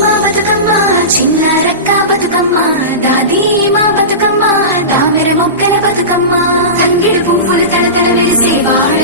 మా బతుకమ్మ చిన్న రక్క బతుకమ్మ దాది మా బతుకమ్మ తామెర మొక్కల బతుకమ్మ. తంగిడి పువ్వులు తల తల వెలిసే వాళ్ళ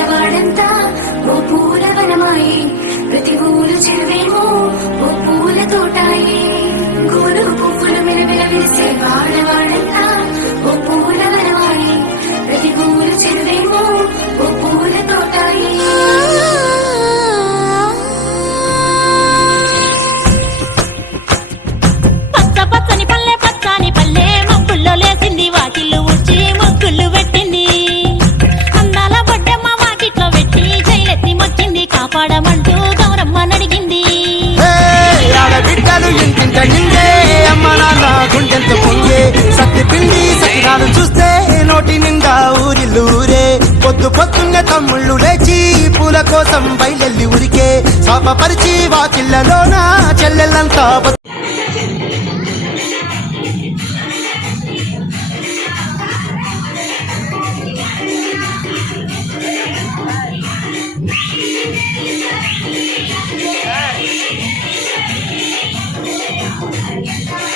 కళ్ళు లేచి పూల కోసం బయలెల్లి ఉరికే శాపపరిచి వాకిళ్ళలో నా చెల్లెళ్ళంతా Yeah.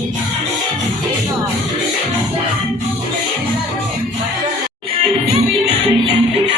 Thank you.